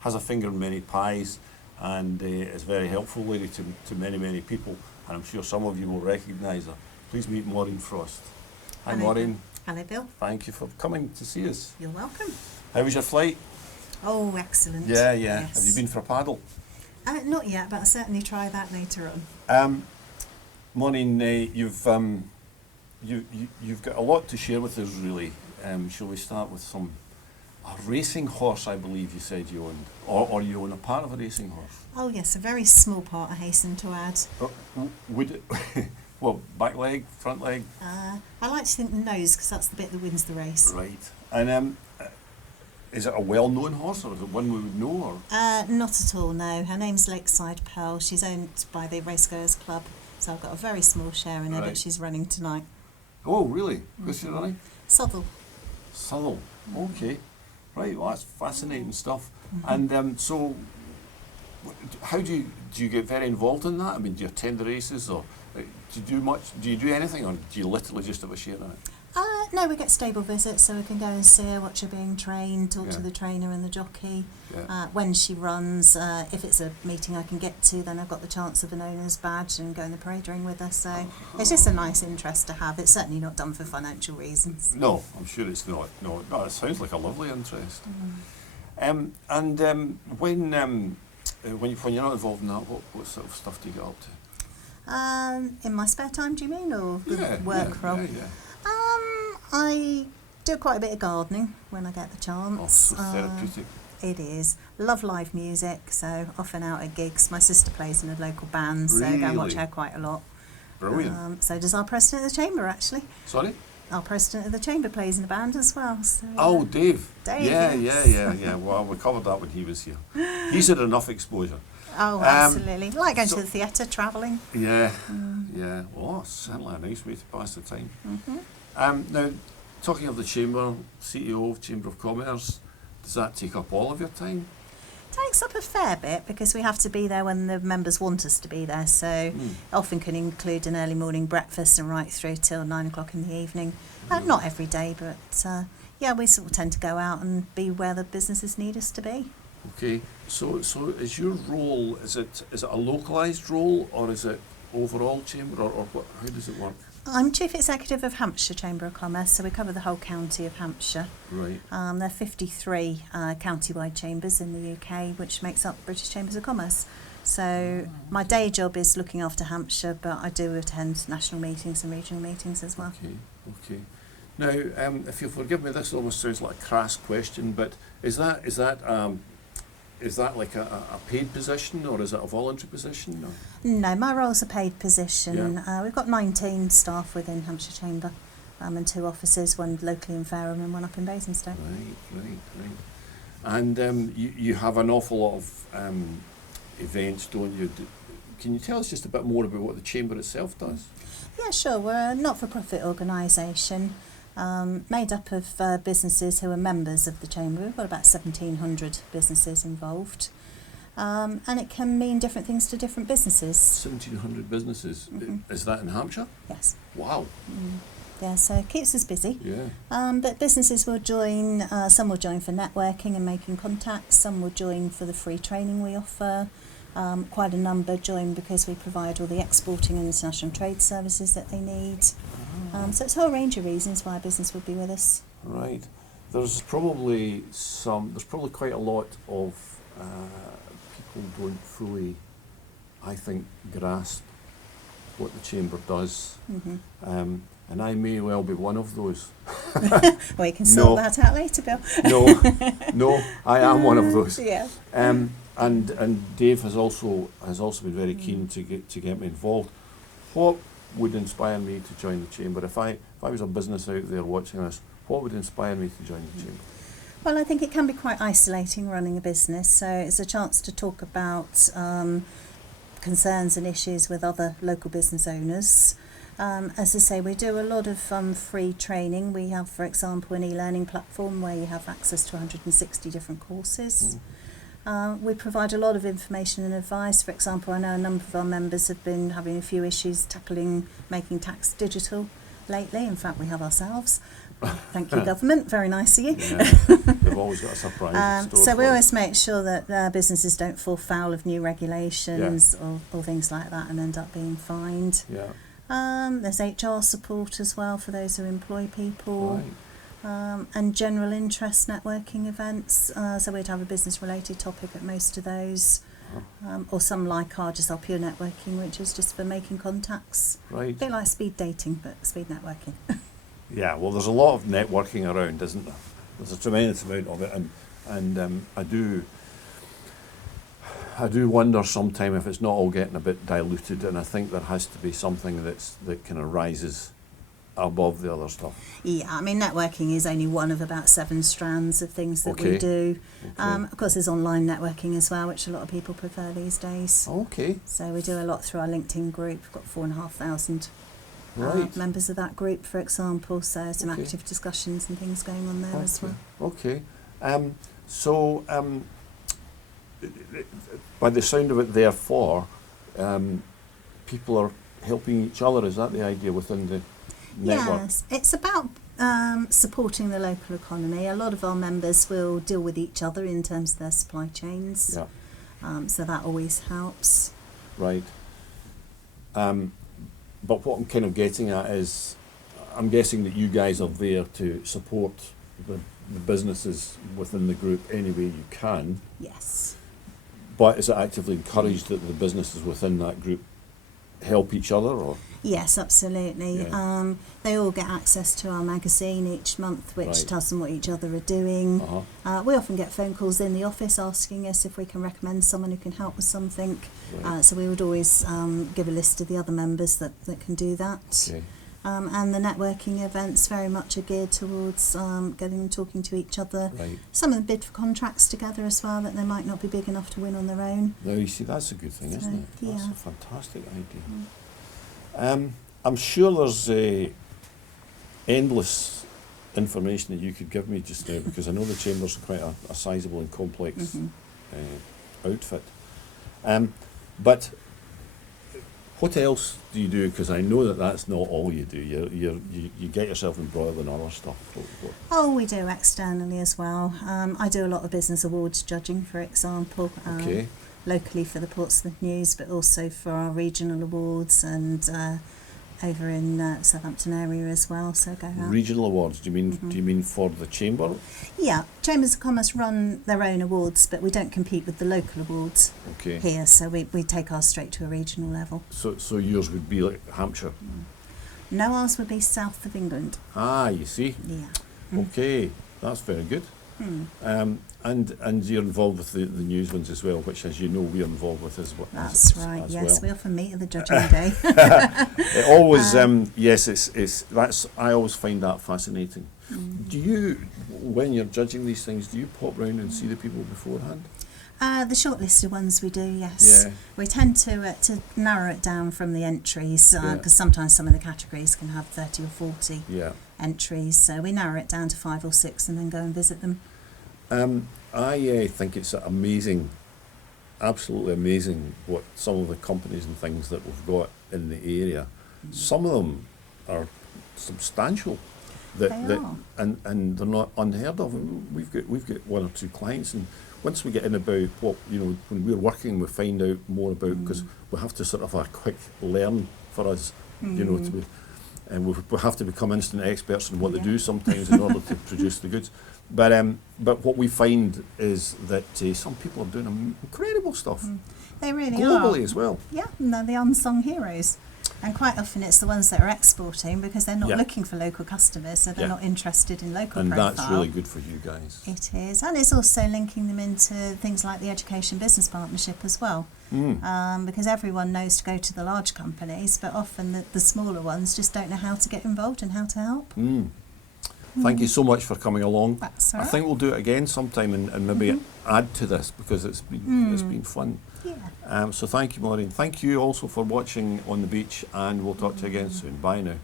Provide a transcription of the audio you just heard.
Has a finger in many pies and is a very helpful lady to many people, and I'm sure some of you will recognise her. Please meet Maureen Frost. Hi Maureen. Hello Bill. Thank you for coming to see us. You're welcome. How was your flight? Oh, excellent. Yeah. Yes. Have you been for a paddle? Not yet, but I'll certainly try that later on. Maureen, you've got a lot to share with us really. Shall we start with a racing horse, I believe you said you owned, or you own a part of a racing horse? Oh yes, a very small part, I hasten to add. Would it, well, back leg, front leg? I like to think the nose, because that's the bit that wins the race. Right. And is it a well-known horse, or is it one we would know? Or? Not at all, no. Her name's Lakeside Pearl. She's owned by the Racegoers Club, so I've got a very small share in her, but she's running tonight. Oh, really? Who's she running? Southall. Southall, okay. Right, well that's fascinating stuff. And so, how do you get very involved in that? I mean, do you attend the races, or do you do much? Do you do anything, or do you literally just have a share in it? No, we get stable visits, so we can go and see her, watch her being trained, talk to the trainer and the jockey. When she runs, if it's a meeting I can get to, then I've got the chance of an owner's badge and go in the parade ring with her. So it's just a nice interest to have. It's certainly not done for financial reasons. No, I'm sure it's not. No, it sounds like a lovely interest. When you're not involved in that, what sort of stuff do you get up to? In my spare time, do you mean, or the work role? Yeah. I do quite a bit of gardening when I get the chance. Oh, so therapeutic. It is. Love live music, so often out at gigs. My sister plays in a local band, so I go and watch her quite a lot. Brilliant. So does our president of the chamber, actually. Sorry? Our president of the chamber plays in a band as well. So, oh, Dave. Dave. Yeah. Well, we covered that when he was here. He's had enough exposure. Oh, absolutely. Like going to the theatre, travelling. Yeah. Well, certainly a nice way to pass the time. Now, talking of the Chamber, CEO of Chamber of Commerce, does that take up all of your time? Takes up a fair bit, because we have to be there when the members want us to be there, so often can include an early morning breakfast and right through till 9 o'clock in the evening. Not every day, but we sort of tend to go out and be where the businesses need us to be. Okay, so is your role, is it a localised role, or is it overall chamber, or what? How does it work? I'm Chief Executive of Hampshire Chamber of Commerce, so we cover the whole county of Hampshire. Right. There are 53 county-wide chambers in the UK, which makes up British Chambers of Commerce. So my day job is looking after Hampshire, but I do attend national meetings and regional meetings as well. Okay. Now, if you'll forgive me, this almost sounds like a crass question, but is that like a paid position, or is it a voluntary position? Or? No, my role's a paid position. We've got 19 staff within Hampshire Chamber, and 2 offices, one locally in Fareham and one up in Basingstoke. Right. And you have an awful lot of events, don't you? Can you tell us just a bit more about what the Chamber itself does? Yeah, sure. We're a not-for-profit organisation. Made up of businesses who are members of the Chamber. We've got about 1,700 businesses involved, and it can mean different things to different businesses. 1,700 businesses? Is that in Hampshire? Yes. Wow. Yeah, so it keeps us busy. Yeah. But businesses will join, some will join for networking and making contacts, some will join for the free training we offer. Quite a number join because we provide all the exporting and international trade services that they need. So it's a whole range of reasons why a business would be with us. Right. There's probably quite a lot of people don't fully, I think, grasp what the Chamber does. And I may well be one of those. Well, you can sort that out later, Bill. No, I am one of those. Yeah. And Dave has also been very keen to get me involved. What would inspire me to join the Chamber? If I was a business out there watching this, what would inspire me to join the Chamber? Well, I think it can be quite isolating running a business, so it's a chance to talk about concerns and issues with other local business owners. As I say, we do a lot of free training. We have, for example, an e-learning platform where you have access to 160 different courses. We provide a lot of information and advice. For example, I know a number of our members have been having a few issues making tax digital lately. In fact, we have ourselves. Thank you, government. Very nice of you. Yeah, they've always got a surprise. In store So we for always make sure that businesses don't fall foul of new regulations or things like that and end up being fined. Yeah. There's HR support as well for those who employ people. Right. And general interest networking events. So we'd have a business-related topic at most of those. Or some like just our pure networking, which is just for making contacts. Right. A bit like speed dating, but speed networking. Yeah, well, there's a lot of networking around, isn't there? There's a tremendous amount of it, and I do wonder sometime if it's not all getting a bit diluted, and I think there has to be something that kind of rises above the other stuff. Yeah, I mean, networking is only one of about 7 strands of things that we do. Of course, there's online networking as well, which a lot of people prefer these days. Okay. So we do a lot through our LinkedIn group. We've got 4,500 members of that group, for example. So some active discussions and things going on there as well. Okay. So, by the sound of it, therefore, people are helping each other. Is that the idea within the network? Yes, it's about supporting the local economy. A lot of our members will deal with each other in terms of their supply chains. Yeah. So that always helps. Right. But what I'm kind of getting at is, I'm guessing that you guys are there to support the businesses within the group any way you can. Yes. But is it actively encouraged that the businesses within that group help each other, or? Yes, absolutely. Yeah. They all get access to our magazine each month, which Right. tells them what each other are doing. Uh-huh. We often get phone calls in the office asking us if we can recommend someone who can help with something. Right. So we would always give a list of the other members that can do that. Okay. And the networking events very much are geared towards getting them talking to each other. Right. Some of them bid for contracts together as well that they might not be big enough to win on their own. Now, you see, that's a good thing, isn't it? That's Yeah. a fantastic idea. I'm sure there's endless information that you could give me just now, because I know the Chamber's quite a sizable and complex outfit. But what else do you do? Because I know that that's not all you do. You get yourself embroiled in other stuff. Oh, we do externally as well. I do a lot of business awards judging, for example. Okay. Locally for the Portsmouth News, but also for our regional awards and over in Southampton area as well. So go out. Regional awards? Do you mean for the Chamber? Yeah, Chambers of Commerce run their own awards, but we don't compete with the local awards here. So we take ours straight to a regional level. So yours would be like Hampshire? No, ours would be south of England. Ah, you see. Yeah. Okay, that's very good. And you're involved with the news ones as well, which, as you know, we're involved with as well. That's right. Yes, well. we often meet at the judging day. It always, yes, that's. I always find that fascinating. Do you, when you're judging these things, do you pop round and see the people beforehand? The shortlisted ones we do, yes. Yeah. We tend to narrow it down from the entries, because sometimes some of the categories can have 30 or 40 entries. So we narrow it down to 5 or 6 and then go and visit them. I think it's amazing, absolutely amazing, what some of the companies and things that we've got in the area. Some of them are substantial, and they're not unheard of. We've got 1 or 2 clients, and once we get in about what, when we're working, we find out more about, because we have to sort of a quick learn for us, to be, and we have to become instant experts in what they do sometimes in order to produce the goods. But what we find is that some people are doing incredible stuff. They really globally are. as well. Yeah, and they're the unsung heroes. And quite often it's the ones that are exporting because they're not looking for local customers, so they're not interested in local profile. And that's really good for you guys. It is. And it's also linking them into things like the Education Business Partnership as well. Because everyone knows to go to the large companies, but often the smaller ones just don't know how to get involved and how to help. Thank you so much for coming along. That's all right. I think we'll do it again sometime and maybe add to this, because it's been fun. Yeah. So thank you, Maureen. Thank you also for watching On the Beach, and we'll talk to you again soon. Bye now.